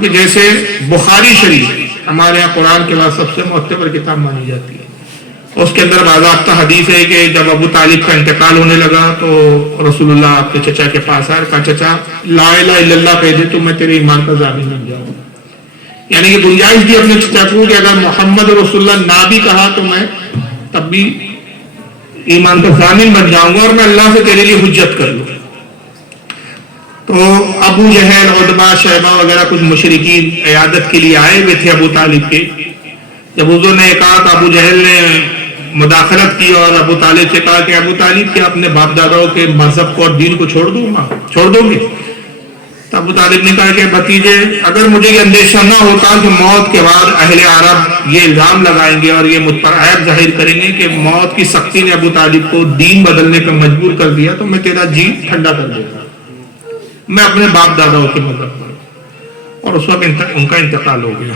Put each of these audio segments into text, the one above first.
کہ جیسے بخاری شریف ہمارے یہاں قرآن کے بعد سب سے معتبر کتاب مانی جاتی ہے، اس کے اندر باضابطہ حدیث ہے کہ جب ابو طالب کا انتقال ہونے لگا تو رسول اللہ آپ کے چچا کے پاس آئے، کہا چچا لا الہ الا اللہ کہہ دے تو میں تیرے ایمان کا ضامن بن جاؤں، یعنی کہ گنجائش دی اپنے چچا کو کہ اگر محمد رسول اللہ نہ بھی کہا تو میں تب بھی ایمان کا ضامن بن جاؤں گا اور میں اللہ سے تیرے لیے حجت کر لوں۔ تو ابو جہل، عتبہ، شیبہ وغیرہ کچھ مشرکین عیادت کے لیے آئے ہوئے تھے ابو طالب کے۔ جب حضور نے کہا تو ابو جہل نے مداخلت کی اور ابو طالب سے کہا کہ ابو طالب کیا اپنے باپ داداؤں کے مذہب کو اور دین کو چھوڑ دو گے؟ تو ابو طالب نے کہا کہ بھتیجے اگر مجھے یہ اندیشہ نہ ہوتا کہ موت کے بعد اہل عرب یہ الزام لگائیں گے اور یہ مجھ پر عیب ظاہر کریں گے کہ موت کی سختی نے ابو طالب کو دین بدلنے پر مجبور کر دیا، تو میں تیرا جی ٹھنڈا کر دیتا، میں اپنے باپ داداؤں کی مدد کروں۔ اور اس وقت ان کا انتقال ہو گیا۔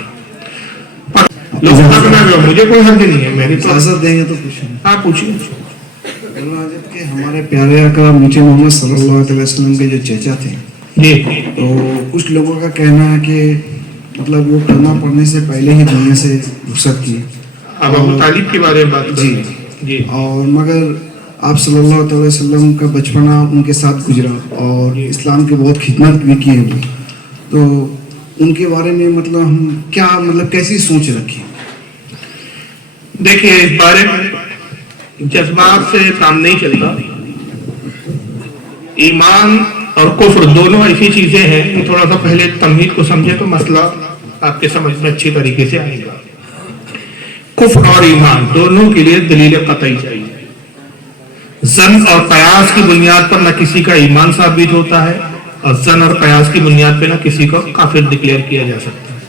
مجھے کوئی حق نہیں ہے، میری تو اجازت دیں گے تو پوچھیں۔ آپ پوچھیں۔ کہ ہمارے پیارے آقا میٹھے محمد صلی اللہ علیہ وسلم کے جو چچا تھے جی، تو کچھ لوگوں کا کہنا ہے کہ مطلب وہ کلمہ پڑھنے سے پہلے ہی دنیا سے رخصت کی۔ اب ابو طالب کے بارے میں بات جی جی، اور مگر آپ صلی اللہ علیہ وسلم کا بچپنا ان کے ساتھ گزرا اور اسلام کی بہت خدمت بھی کی ہے، تو ان کے بارے میں مطلب ہم کیا کیسی سوچ رکھیں؟ دیکھیے اس بارے میں جذبات سے کام نہیں چلتا۔ ایمان اور کفر دونوں ایسی چیزیں ہیں کہ تھوڑا سا پہلے تمہید کو سمجھے تو مسئلہ آپ کے سمجھ میں اچھی طریقے سے آئے گا۔ کفر اور ایمان دونوں کے لیے دلیل قطعی چاہیے۔ ظن اور قیاس کی بنیاد پر نہ کسی کا ایمان ثابت ہوتا ہے اور ظن اور قیاس کی بنیاد پہ نہ کسی کو کافر ڈکلیئر کیا جا سکتا ہے۔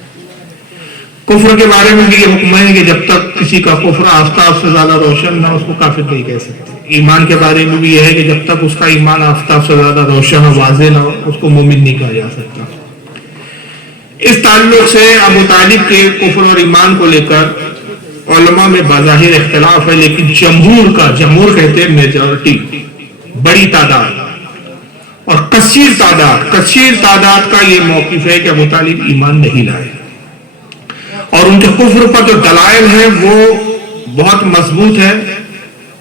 کفر کے بارے میں بھی یہ حکم ہے کہ جب تک کسی کا کفر آفتاب سے زیادہ روشن نہ اس کو کافر نہیں کہہ سکتے۔ ایمان کے بارے میں بھی یہ ہے کہ جب تک اس کا ایمان آفتاب سے زیادہ روشن اور واضح نہ ہو اس کو مومن نہیں کہا جا سکتا۔ اس تعلق سے ابو طالب کے کفر اور ایمان کو لے کر علماء میں بظاہر اختلاف ہے، لیکن جمہور کہتے ہیں میجورٹی، بڑی تعداد اور کثیر تعداد کا یہ موقف ہے کہ ابو طالب ایمان نہیں لائے، اور ان کے کفر پر جو دلائل ہیں وہ بہت مضبوط ہے۔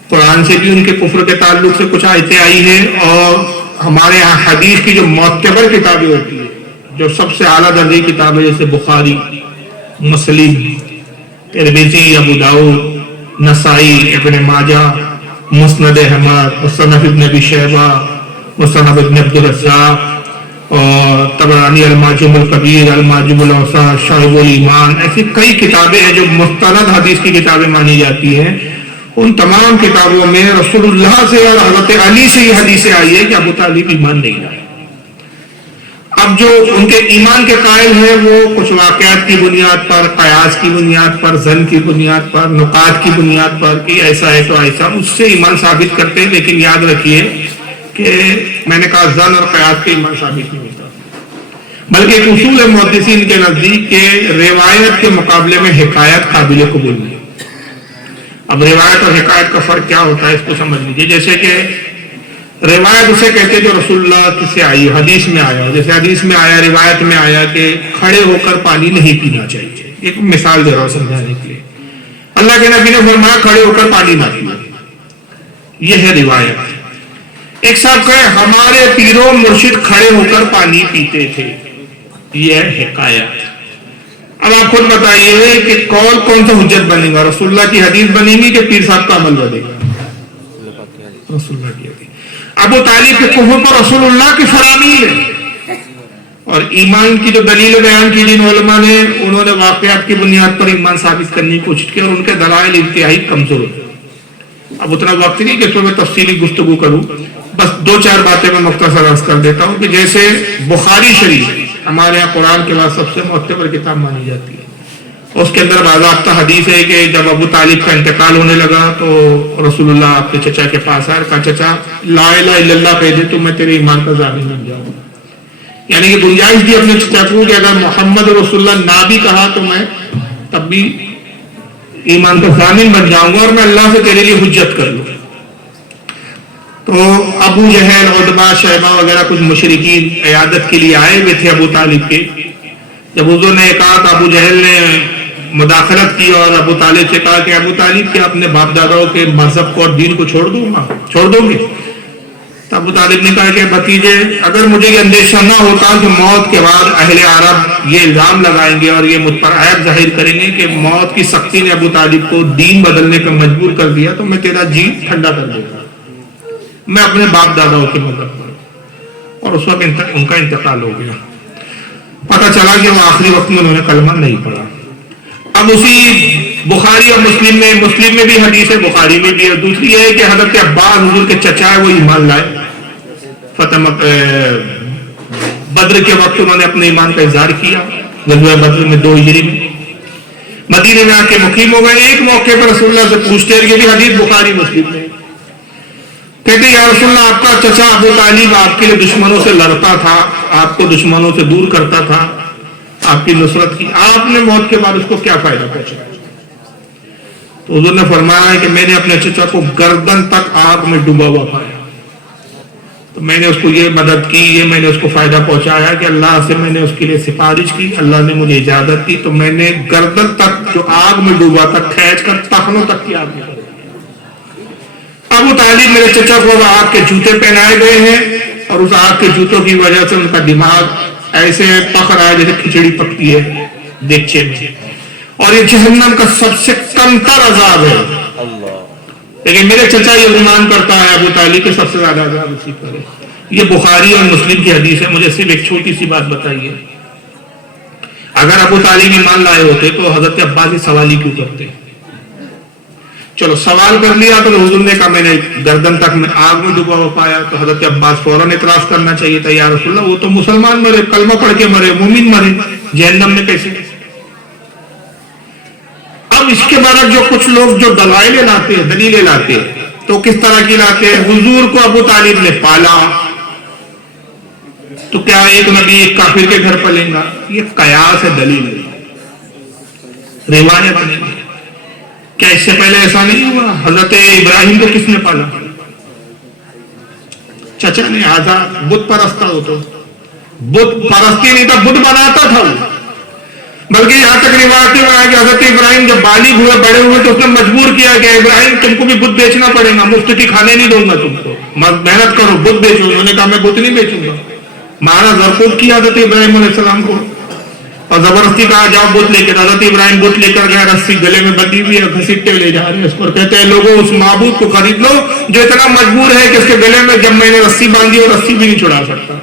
قرآن سے بھی ان کے کفر کے تعلق سے کچھ آیتیں آئی ہیں، اور ہمارے یہاں حدیث کی جو معتبر کتابیں ہوتی ہیں، جو سب سے اعلیٰ درجے کی کتابیں جیسے بخاری، مسلم، ترمذی، ابو داؤد، نسائی، ابن ماجہ، مسند احمد، مصنف ابن ابی شیبہ، مصنف ابن عبد الرزاق اور طبرانی المعجم الکبیر، المعجم الاوسط، شعب الایمان، ایسی کئی کتابیں ہیں جو مستند حدیث کی کتابیں مانی جاتی ہیں۔ ان تمام کتابوں میں رسول اللہ سے اور حضرت علی سے یہ حدیثیں آئی ہے کہ ابو طالب ایمان نہیں لائے۔ اب جو ان کے ایمان کے قائل ہیں وہ کچھ واقعات کی بنیاد پر، قیاس کی بنیاد پر، ظن کی بنیاد پر، نقاط کی بنیاد پر کہ ایسا ہے تو ایسا، اس سے ایمان ثابت کرتے ہیں، لیکن یاد رکھیے کہ میں نے کہا ظن اور قیاس کے ایمان ثابت نہیں ہوتا، بلکہ ایک اصول ہے محدثین کے نزدیک کہ روایت کے مقابلے میں حکایت قابل قبول نہیں۔ اب روایت اور حکایت کا فرق کیا ہوتا ہے اس کو سمجھ لیجیے۔ جیسے کہ روایت اسے کہتے جو رسول اللہ سے آئی، حدیث میں آیا، جیسے حدیث میں آیا، روایت میں آیا کہ کھڑے ہو کر پانی نہیں پینا چاہیے۔ ایک مثال دے رہا ہوں سمجھانے کے لیے، اللہ کے نبی نے فرمایا کھڑے ہو کر پانی نہ پینا، یہ ہے روایت۔ ایک صاحب کہے ہمارے پیروں مرشد کھڑے ہو کر پانی پیتے تھے، یہ ہے حکایت۔ اب آپ خود بتائیے کہ کون سا حجت بنے گا، رسول اللہ کی حدیث بنے گی کہ پیر صاحب کا عمل بنے گا؟ رسول اللہ کی حدیث۔ ابو طالب کے کفر پر رسول اللہ کی فرامیل ہے، اور ایمان کی جو دلیل بیان کی جن علماء نے، انہوں نے واقعات کی بنیاد پر ایمان ثابت کرنے کی کوشش کی، اور ان کے دلائل انتہائی کمزور ہیں۔ اب اتنا وقت نہیں کہ اس میں تفصیلی گفتگو کروں، بس دو چار باتیں میں مختصر عرض کر دیتا ہوں کہ جیسے بخاری شریف ہمارے یہاں قرآن کے بعد سب سے معتبر کتاب مانی جاتی ہے، اس کے اندر باضابطہ حدیث ہے کہ جب ابو طالب کا انتقال ہونے لگا تو رسول اللہ آپ کے چچا کے پاس آئے، کہا چچا لا الہ الا اللہ کہہ دے تو میں تیرے ایمان کا ضامن بن جاؤں، یعنی کہ گنجائش دی اپنے چچا کو کہ اگر محمد رسول اللہ نہ بھی کہا تو میں تب بھی ایمان کا ضامن بن جاؤں گا اور میں اللہ سے تیرے لیے حجت کر لوں۔ تو ابو جہل، عتبہ، شیبہ وغیرہ کچھ مشرکین عیادت کے لیے آئے ہوئے تھے ابو طالب کے۔ جب حضور نے کہا تو ابو جہل نے مداخلت کی اور ابو طالب سے کہا کہ ابو طالب کیا اپنے باپ داداؤں کے مذہب کو اور دین کو چھوڑ دوں گے؟ تو ابو طالب نے کہا کہ بھتیجے اگر مجھے یہ اندیشہ نہ ہوتا کہ موت کے بعد اہل عرب یہ الزام لگائیں گے اور یہ مجھ پر عیب ظاہر کریں گے کہ موت کی سختی نے ابو طالب کو دین بدلنے پر مجبور کر دیا، تو میں تیرا جی ٹھنڈا کر دیتا، میں اپنے باپ داداؤں کے مذہب پر۔ اور اس وقت ان کا انتقال ہو گیا۔ پتہ چلا کہ وہ آخری وقت میں انہوں نے کلمہ نہیں پڑھا۔ اب اسی بخاری اور مسلم میں بھی حدیث ہے، بخاری میں بھی، اور دوسری ہے کہ حضرت عباس حضور کے چچا ہے وہ ایمان لائے، فتح بدر کے وقت انہوں نے اپنے ایمان کا اظہار کیا، غزوہ بدر میں 2 ہجری میں مدینے میں آ کے مقیم ہو گئے۔ ایک موقع پر رسول اللہ سے پوچھتے ہیں، یہ بھی حدیث بخاری مسلم میں، کہتے ہیں یا رسول اللہ آپ کا چچا ابو طالب آپ کے لیے دشمنوں سے لڑتا تھا، آپ کو دشمنوں سے دور کرتا تھا، آپ کی نصرت کی، آپ نے موت کے بعد اس کو کیا فائدہ پہنچایا؟ تو حضور نے فرمایا کہ میں نے اپنے چچا کو گردن تک آگ میں ڈوبا ہوا پایا، تو میں نے اس کو یہ مدد کی، یہ میں نے اس کو فائدہ پہنچایا کہ اللہ سے میں نے اس کے لیے سفارش کی، اللہ نے مجھے اجازت دی، تو میں نے گردن تک جو آگ میں ڈوبا تھا کھینچ کر ٹخنوں تک کی آگ میں۔ ابو طالب میرے چچا کو آگ کے جوتے پہنائے گئے ہیں، اور اس آگ کے جوتوں کی وجہ سے ان کا دماغ ایسے پک رہا ہے جیسے کھچڑی پکتی ہے دیگچے میں، اور یہ جہنم کا سب سے کمتر عذاب ہے، لیکن میرے چچا یہ گمان کرتا ہے ابو طالب کے سب سے زیادہ عذاب اسی پر ہے۔ یہ بخاری اور مسلم کی حدیث ہے۔ مجھے صرف ایک چھوٹی سی بات بتائیے، اگر ابو طالب ایمان لائے ہوتے تو حضرت عباس سوال ہی کیوں کرتے؟ چلو سوال کر لیا تو حضور نے کہا میں نے گردن تک میں آگ میں ڈوبا ہوا پایا، تو حضرت عباس فوراً اعتراض کرنا چاہیے تھا، یا رسول اللہ وہ تو مسلمان مرے، کلمہ پڑھ کے مرے، مومن مرے، جہنم میں کیسے؟ اب اس کے بعد جو کچھ لوگ جو دلائل لاتے ہیں، دلیلیں لاتے ہیں، تو کس طرح کی لاتے ہیں؟ حضور کو ابو طالب نے پالا، تو کیا ایک نبی ایک کافر کے گھر پلیں گا؟ یہ قیاس ہے، دلیل ہے، روایت نہیں۔ کیا اس سے پہلے ایسا نہیں ہوا؟ حضرت ابراہیم کو کس نے پالا؟ چچا نے۔ آزاد بت پرست تھا، وہ تو بت پرستی نہیں تھا، بت بناتا تھا وہ، بلکہ یہاں تک روایت میں کہ حضرت ابراہیم جب بالغ ہوئے، بڑے ہوئے، تو اس نے مجبور کیا کہ ابراہیم تم کو بھی بت بیچنا پڑے گا، مفت کی کھانے نہیں دوں گا تم کو، محنت کرو بت بیچو۔ انہوں نے کہا میں بت نہیں بیچوں گا، مارا زرکوب کیا حضرت ابراہیم علیہ السلام کو، اور زبردستی کہا جاؤ بت لے کے۔ حضرت ابراہیم بت لے کر گئے، رسی گلے میں بندھی ہوئی ہے، گھسیٹتے لے جا رہے ہیں اس پر، کہتے ہیں لوگوں اس معبود کو خرید لو جو اتنا مجبور ہے کہ اس کے گلے میں جب میں نے رسی باندھی اور رسی بھی نہیں چھڑا سکتا۔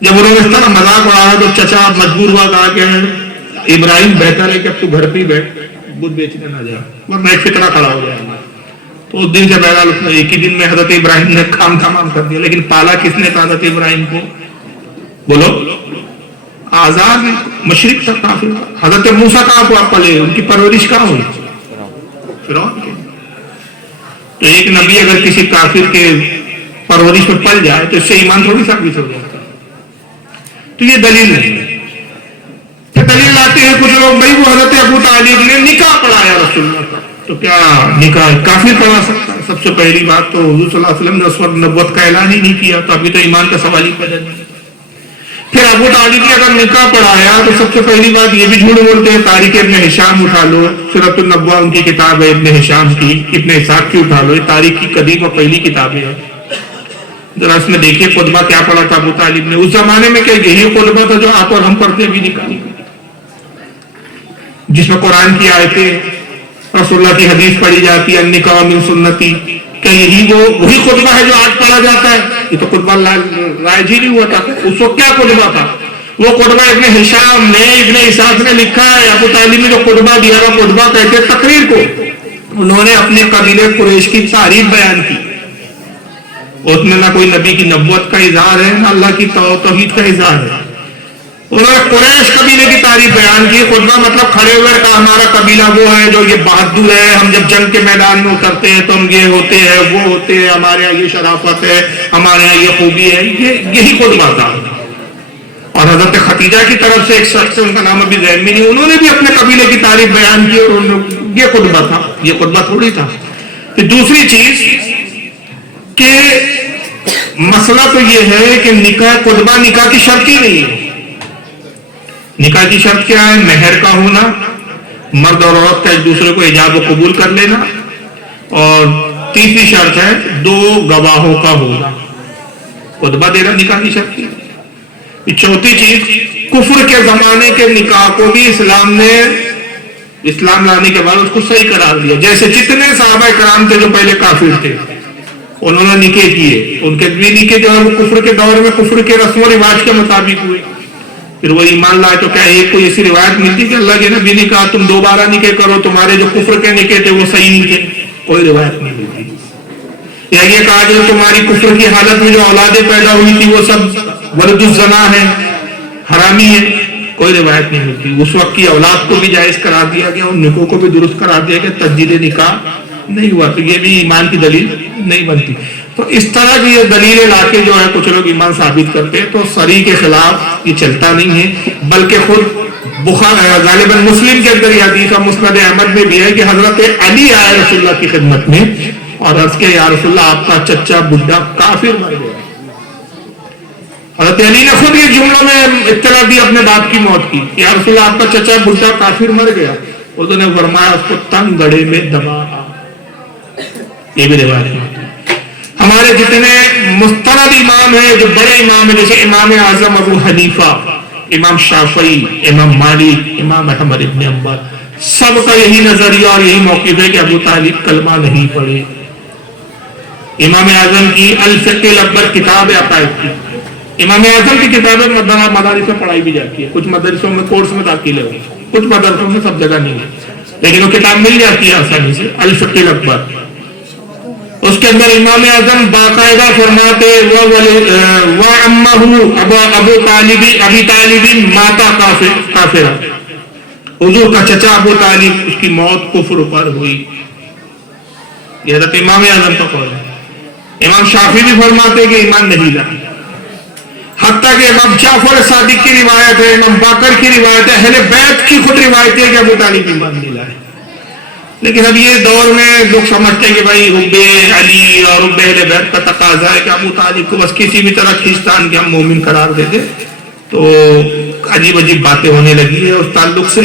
جب انہوں نے اس طرح مذاق اڑایا تو چچا مجبور ہوا، کہا کہ ابراہیم بہتر ہے کہ اب تو گھر پہ ہی بیٹھ، بت بیچنے نہ جا، ورنہ ایک فتنہ کھڑا ہو جائے گا۔ تو اس دن سے بہرحال ایک ہی دن میں حضرت ابراہیم نے کام تمام کر دیا۔ لیکن پالا کس نے تھا حضرت ابراہیم کو؟ بولو، آزاد مشرق تک کافر۔ حضرت موسیٰ کہاں کو آپ پلے، ان کی پرورش کہاں ہوئی؟ فرعون کے۔ تو ایک نبی اگر کسی کافر کے پرورش میں پل جائے تو اس سے ایمان تھوڑی ثابت ہو جاتا ہے۔ تو یہ دلیل نہیں ہے۔ پھر دلیل لاتے ہیں کچھ لوگ، بھائی وہ حضرت ابو طالب نے نکاح پڑھایا رسول اللہ کا، تو کیا نکاح کافر پڑھا سکتا ہے؟ سب سے پہلی بات تو حضور صلی اللہ علیہ وسلم نے اس وقت نبوت کا اعلان ہی نہیں کیا، تو ابھی تو ایمان کا سوال ہی پیدا نہیں۔ پھر ابو طالب نے اگر نکاح پڑھایا تو سب سے پہلی بات یہ بھی جھوٹ بولتے ہیں۔ تاریخ ابن ہشام اٹھا لو، سیرۃ النبوہ ان کی کتاب ہے ابن ہشام کی، ابن اسحاق کی اٹھا لو، یہ تاریخ کی قدیم اور پہلی کتابیں ہیں۔ ذرا اس میں دیکھیے خطبہ کیا پڑھا تھا ابو طالب نے اس زمانے میں، کہ یہی خطبہ تھا جو آپ اور ہم پڑھتے بھی نکاح، جس میں قرآن کی آیتیں، رسول اللہ کی حدیث پڑھی جاتی ہے، النکاح من سنتی، کہ یہی وہی خطبہ ہے جو آج پڑھا جاتا ہے؟ یہ تو خطبہ رائج ہی نہیں ہوا تھا۔ اس وقت کیا خطبہ تھا؟ وہ خطبہ ابن ہشام نے، ابن اسحاق نے لکھا ہے۔ ابو طالب نے جو خطبہ دیا تھا، خطبہ کہتے ہیں تقریر کو، انہوں نے اپنے قبیلے قریش کی تعریف بیان کی، اس میں نہ کوئی نبی کی نبوت کا اظہار ہے، نہ اللہ کی توحید کا اظہار ہے۔ انہوں نے قریش قبیلے کی تعریف بیان کی۔ خطبہ مطلب کھڑے ہوئے کہا ہمارا قبیلہ وہ ہے جو یہ بہادر ہے، ہم جب جنگ کے میدان میں اترتے ہیں تو ہم یہ ہوتے ہیں، وہ ہوتے ہیں، ہمارے یہاں یہ شرافت ہے، ہمارے یہاں یہ خوبی ہے، یہی خطبہ تھا۔ اور حضرت خدیجہ کی طرف سے ایک شخص، ان کا نام ابھی ذہن میں نہیں، انہوں نے بھی اپنے قبیلے کی تعریف بیان کی، اور یہ خطبہ تھا، یہ خطبہ تھوڑی تھا۔ پھر دوسری چیز کہ مسئلہ تو یہ ہے کہ نکاح، خطبہ نکاح کی شرط ہی نہیں ہے، نکاح کی شرط کیا ہے؟ مہر کا ہونا، مرد اور عورت کا ایک دوسرے کو ایجاب و قبول کر لینا، اور تیسری شرط ہے 2 گواہوں کا ہونا، خطبہ دینا نکاح کی شرط کی۔ چوتھی چیز، کفر کے زمانے کے نکاح کو بھی اسلام لانے کے بعد اس کو صحیح قرار دیا۔ جیسے جتنے صحابہ کرام تھے جو پہلے کافر تھے، انہوں نے نکاح کیے، ان کے بھی نکاح جو ہے وہ کفر کے دور میں کفر کے رسم و رواج کے مطابق ہوئے، پھر وہ ایمان لائے تو کیا ایک کوئی ایسی روایت ملتی کہ اللہ کے نبی نے کہا تم دوبارہ نکاح کرو، تمہارے جو کفر کے نکاح تھے وہ صحیح نہیں تھے؟ کوئی روایت نہیں ملتی۔ یا یہ کہا جو تمہاری کفر کی حالت میں جو اولادیں پیدا ہوئی تھی وہ سب ولد الزنا ہے، حرامی ہے؟ کوئی روایت نہیں ملتی۔ اس وقت کی اولاد کو بھی جائز قرار دیا گیا، ان نکاح کو بھی درست قرار دیا گیا، تجدید نکاح نہیں ہوا، تو یہ بھی ایمان کی دلیل نہیں بنتی۔ تو اس طرح کی یہ دلیلیں لا کے جو ہے کچھ لوگ ایمان ثابت کرتے ہیں، تو صریح کے خلاف یہ چلتا نہیں ہے، بلکہ خود غالباً مسلم کے اندر یہ حدیث اور مسند احمد میں بھی ہے کہ حضرت علی آئے رسول اللہ کی خدمت میں اور عرض کے یا رسول اللہ آپ کا چچا بڈھا کافر مر گیا۔ حضرت علی نے خود یہ جملوں میں اطلاع دی اپنے باپ کی موت کی، یا رسول اللہ آپ کا چچا بڈھا کافر مر گیا، انہوں نے فرمایا اس کو تنگ گڑھے میں دبا۔ یہ بھی روایت ہے۔ ہمارے جتنے مستند امام ہیں، جو بڑے امام ہیں، جیسے امام اعظم ابو حنیفہ، امام شافعی، امام مالک، امام احمد ابن حنبل، سب کا یہی نظریہ اور یہی موقف ہے کہ ابو طالب کلمہ نہیں پڑھے۔ امام اعظم کی الفقہ الاکبر کتاب ہے عقائد کی، امام اعظم کی کتابیں مدارس میں پڑھائی بھی جاتی ہے، کچھ مدرسوں میں کورس میں داخل ہے، کچھ مدرسوں میں سب جگہ نہیں ہے، لیکن وہ کتاب مل جاتی ہے آسانی سے، الفقہ الاکبر۔ اس کے اندر امام اعظم باقاعدہ فرماتے ابو طالب ماتا کافرا، حضور کا چچا ابو طالب اس کی موت کفر پر ہوئی۔ یہ حضرت امام اعظم کا قول ہے۔ امام شافعی بھی فرماتے کہ ایمان نہیں لایا، حتیٰ کہ امام جعفر صادق کی روایت ہے، امام باقر کی روایت ہے، اہل بیت کی خود روایت ہے کہ ابو طالب ایمان نہیں لائے۔ لیکن اب یہ دور میں لوگ سمجھتے ہیں کہ بھائی حب علی اور حب اہل بیت کا تقاضا ہے کہ ابو طالب کو بس کسی بھی طرح کھینچتان کے ہم مومن قرار دے دیں، تو عجیب عجیب باتیں ہونے لگی ہے اس تعلق سے،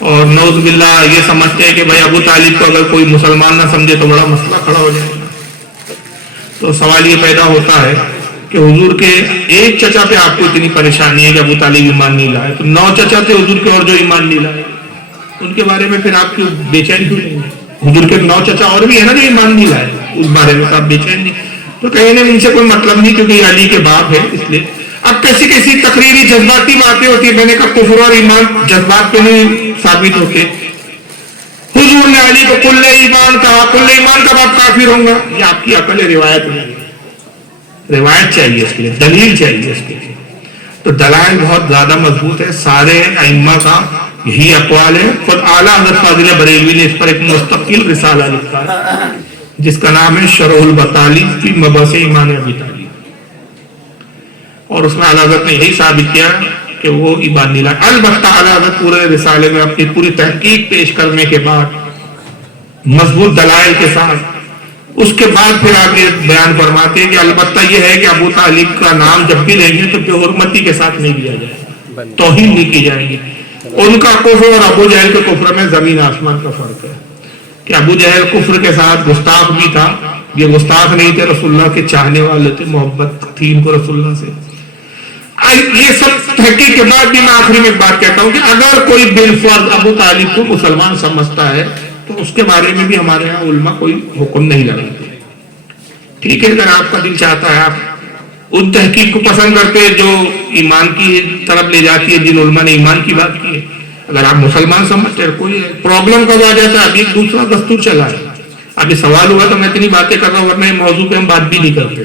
اور نعوذ باللہ یہ سمجھتے ہیں کہ بھائی ابو طالب کو اگر کوئی مسلمان نہ سمجھے تو بڑا مسئلہ کھڑا ہو جائے گا۔ تو سوال یہ پیدا ہوتا ہے کہ حضور کے ایک چچا پہ آپ کو اتنی پریشانی ہے کہ ابو طالب ایمان نہیں لائے، تو 9 چچا تھے حضور کے اور جو ایمان نہیں لائے، ان کے بارے میں پھر آپ کیوں بے چین کیوں نہیں ہیں؟ حضور کے 9 چچا اور بھی ہے نا جو ایمان نہیں لائے، اس بارے میں آپ بے چین نہیں، تو کہیں نہ ان سے کوئی مطلب نہیں کیونکہ یہ علی کے باپ ہے اس لیے۔ اب کیسی کیسی تقریری جذباتی باتیں ہوتی ہیں، میں نے کہا کفر اور ایمان جذبات پہ نہیں ثابت ہوتے۔ حضور نے علی کو کل ایمان کہا، کل ایمان کا باپ کافر ہوں گا، یہ آپ کی عقل ہے، روایت نہیں ہے، روایت چاہیے اس کے لیے، دلیل چاہیے اس کے لیے۔ تو دلائل بہت زیادہ مضبوط ہے، سارے ائمہ کا یہی اقوال ہے۔ خود اعلیٰ حضرت فاضل بریلوی نے اس پر ایک مستقل رسالہ لکھا ہے جس کا نام ہے شرح البطالب فی مباحث ایمان ابی طالب، اور اس میں اعلیٰ حضرت نے یہی ثابت کیا کہ وہ ایمان نہیں لائے۔ البتہ اعلیٰ حضرت پورے رسالے میں اپنی پوری تحقیق پیش کرنے کے بعد مضبوط دلائل کے ساتھ اس کے بعد پھر آپ یہ بیان فرماتے ہیں کہ البتہ یہ ہے کہ ابو طالب کا نام جب بھی لیں گے تو بے حرمتی کے ساتھ نہیں لیا جائے، توہین نہیں کی جائے گی۔ ان کا کفر اور ابو جہل کے کفر میں زمین آسمان کا فرق ہے، کہ ابو جہل کفر کے ساتھ گستاخ بھی تھا، یہ گستاخ نہیں تھے، رسول اللہ کے چاہنے والے تھے، محبت تھی ان کو رسول اللہ سے۔ یہ سب تحقیق کے بعد بھی میں آخری میں ایک بات کہتا ہوں کہ اگر کوئی بالفرض ابو طالب کو مسلمان سمجھتا ہے تو اس کے بارے میں بھی ہمارے یہاں علماء کوئی حکم نہیں لگاتے۔ ٹھیک ہے، اگر آپ کا دل چاہتا ہے، آپ ان تحقیق کو پسند کرتے ہیں جو ایمان کی طرف لے جاتی ہے، جن علماء نے ایمان کی بات کی ہے، اگر آپ مسلمان سمجھتے ہیں، کوئی پرابلم کب آ جاتا ہے؟ ابھی ایک دوسرا دستور چلا ہے، ابھی سوال ہوا تو میں اتنی باتیں کر رہا ہوں، ورنہ موضوع پہ ہم بات بھی نہیں کرتے،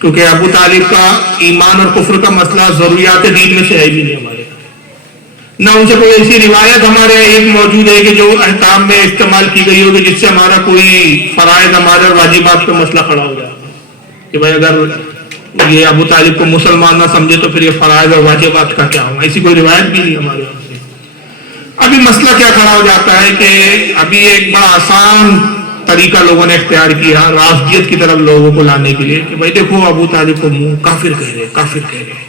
کیونکہ ابو طالب کا ایمان اور کفر کا مسئلہ ضروریات دین میں سے ہے بھی نہیں ہمارے، نہ ان سے کوئی ایسی روایت ہمارے ایک موجود ہے کہ جو احکام میں استعمال کی گئی ہوگی جس سے ہمارا کوئی فرائض ہمارے واجبات پہ مسئلہ کھڑا ہو جائے کہ بھائی اگر یہ ابو طالب کو مسلمان نہ سمجھے تو پھر یہ فرائض اور واجبات کا کیا ہوگا، ایسی کوئی روایت بھی نہیں ہمارے یہاں سے۔ ابھی مسئلہ کیا کھڑا ہو جاتا ہے کہ ابھی ایک بڑا آسان طریقہ لوگوں نے اختیار کیا رافضیت کی طرف لوگوں کو لانے کے لیے کہ بھائی دیکھو ابو طالب کو کافر کہہ رہے، کافر کہہ رہے،